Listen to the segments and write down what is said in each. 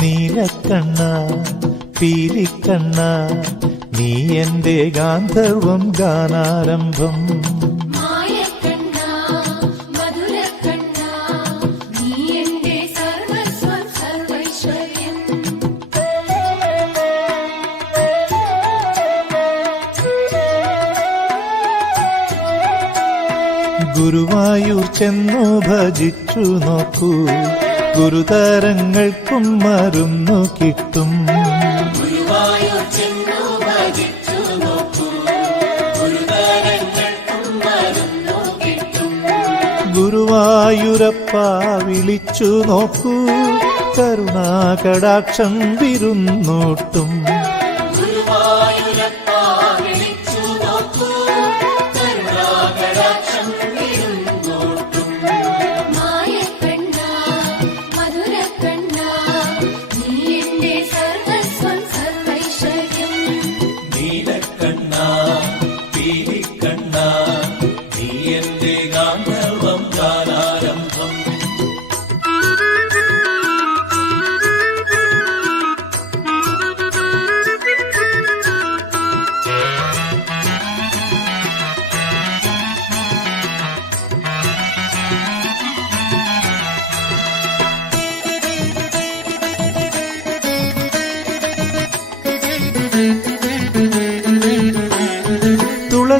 നീലക്കണ്ണ പീലിക്കണ്ണ നീ എന്റെ ഗാന്ധർവം ഗാനാരംഭം. ഗുരുവായൂർ ചെന്നു ഭജിച്ചു നോക്കൂ. ഗുരുതരങ്ങൾക്കും മരുന്നു കിട്ടും. ഗുരുവായൂരപ്പ വിളിച്ചു നോക്കൂ. കരുണാകടാക്ഷം വിരുന്നോട്ടും.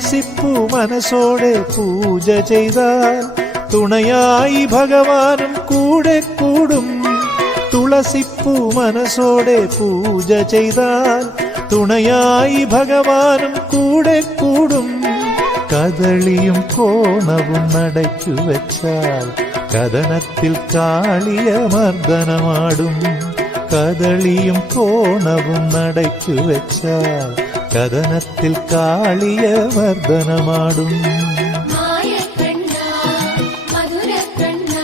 തുളസിപ്പൂ മനസ്സോടെ പൂജ ചെയ്താൽ തുണയായി ഭഗവാനും കൂടെ കൂടും തുളസിപ്പൂ മനസ്സോടെ പൂജ ചെയ്താൽ തുണയായി ഭഗവാനും കൂടെ കൂടും കദളിയും കോണവും നടയ്ക്കു വെച്ചാൽ കഥനത്തിൽ കാളിയ മർദ്ദനമാടും കദളിയും കോണവും നടയ്ക്കു വെച്ചാൽ കഥനത്തിൽ കാളിയ മർദ്ദനമാടും മായക്കണ്ണ മധുരക്കണ്ണ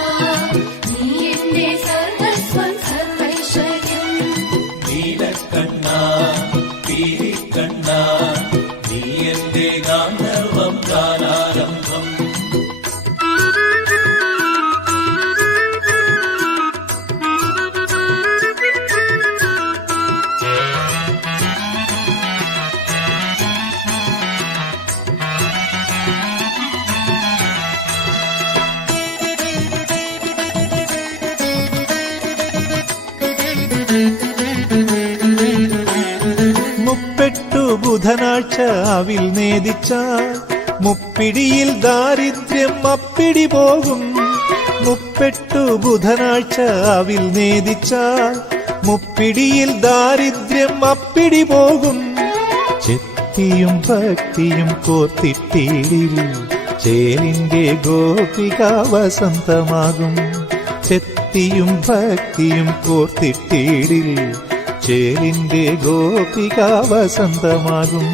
നീ എന്റെ സർവസ്വം സർവൈശ്വര്യം നീലക്കണ്ണ പീലിക്കണ്ണ നീ എന്റെ ഗാന്ധർവം ഗാനാരംഭം അവിൽ നേദിച്ചാൽ മുപ്പിടിയിൽ ദാരിദ്ര്യം അപ്പിടി പോകും. മുപ്പെട്ടു ബുധനാഴ്ച നേദിച്ചാൽ മുപ്പിടിയിൽ ദാരിദ്ര്യം അപ്പിടി പോകും. ചെത്തിയും ഭക്തിയും കോർത്തിട്ടീടിൽ ചേലിന്റെ ഗോപിക വസന്തമാകും. ചെത്തിയും ഭക്തിയും കോർത്തിട്ടീടിൽ ചേലിന്റെ ഗോപിക വസന്തമാകും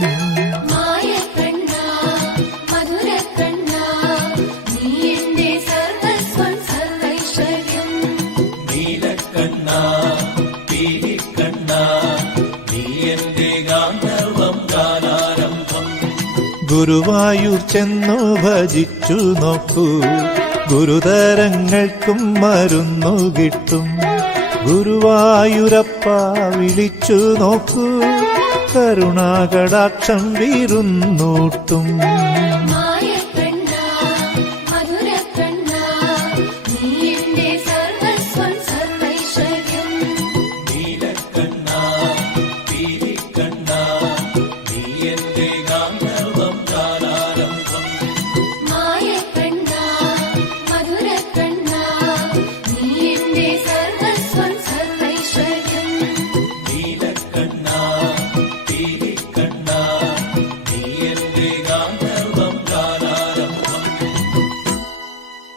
ഗുരുവായൂർ ചെന്നു ഭജിച്ചു നോക്കൂ. ഗുരുതരങ്ങൾക്കും മരുന്നു കിട്ടും. ഗുരുവായൂരപ്പ വിളിച്ചു നോക്കൂ. കരുണാകടാക്ഷം വീരുന്നൂട്ടും.